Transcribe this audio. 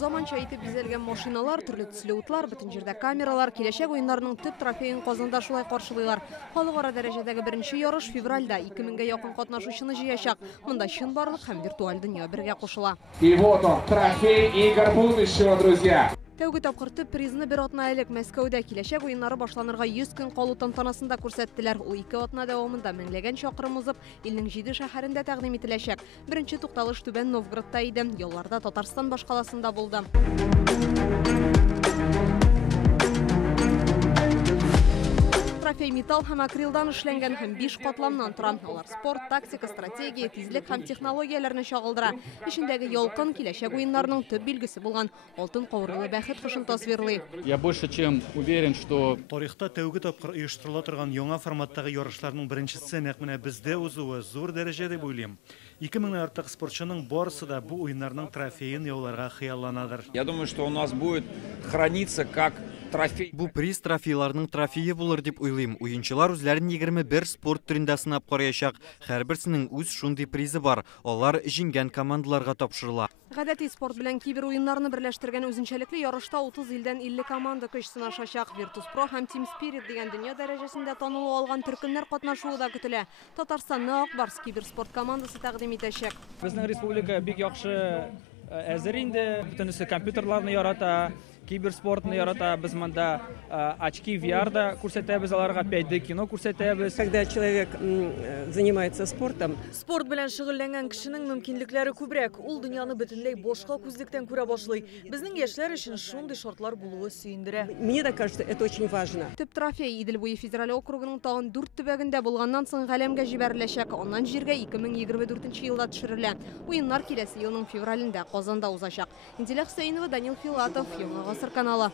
Заманча итеп бизелген машиналар, түрлі түслі утлар, бүтін жерде камералар, келешек ойындарының түп трофейін Қазанда шулай каршылыйлар. Халыкара дәрәҗәдәге беренче ярыш февральда 2000-ге якын катнашучыны җыячак. Монда чын барлык һәм виртуаль дөнья бергә кушыла. И вот он, трофей игр будущего, друзья. Тәүге тапкыр төп призны бер атна элек Мәскәүдә киләчәк уеннары башланырга 100 көн калу тантанасында күрсәттеләр. Ул 2 атна дәвамында меңләгән чакрым узып, илнең 7 шәһәрендә тәкъдим ителәчәк. Беренче тукталыш Түбән Новгородта иде, елларда Татарстан башкаласында булды. Трофей металл һәм акрилдан эшләнгән һәм 5 катламнан тора. Алар спорт, тактика, стратегия, тизлек һәм технологияләрне чагылдыра. Ишендәге ялкын киләчәк уеннарның төп билгесе булган алтын каурылы бәхет кошын тасвирлый. Я больше чем уверен, что тарихта тәүге тапкыр оештырыла торган яңа форматтагы ярышларның беренчесе нәкъ менә бездә узуы зур дәрәҗәдә дип уйлыйм. 2000 артык спортчының барысы да бу уеннарның трофеен яуларга хыялланадыр. Я думаю, что у нас будет храниться как трофей. Бу приз трофейларның трофейы булыр дип уйлыйм. Уенчылар үзләрен 21 спорт түрендә сынап караячак. Һәрберсенең үз шундый призы бар. Алар җиңгән командаларга тапшырыла. Гадәти спорт белән кибер уеннарны берләштергән үзенчәлекле ярышта 30 илдән 50 команда көч сынашачак. Virtus.pro һәм Team Spirit дигән дөнья дәрәҗәсендә танылу алган төркемнәр катнашуы да көтелә. Татарстанны Ак Барс киберспорт командасы тәкъдим итәчәк. Безнең республика бик яхшы әзер инде. Бөтенесе компьютерларны ярата, киберспортны ярата. Без монда очки VR-да күрсәтәбез, аларга 5D кино күрсәтәбез. Когда человек занимается спортом, спорт белән шөгыльләнгән кешенең мөмкинлекләре күбрәк. Ул дөньяны бөтенләй башка күзлектән күрә башлый. Безнең яшьләр өчен шундый шартлар булуы сөендерә. мне так кажется, это очень важно. Төп трофей Идел буе федераль округының тагын 4 төбәгендә булганнан соң галәмгә җибәреләчәк. Аннан җиргә 2024 елда төшерелә. Уеннар киләсе елның февралендә Казанда узачак. Интеллект Сейнова, Данил Филатов, Яңа гасыр каналы.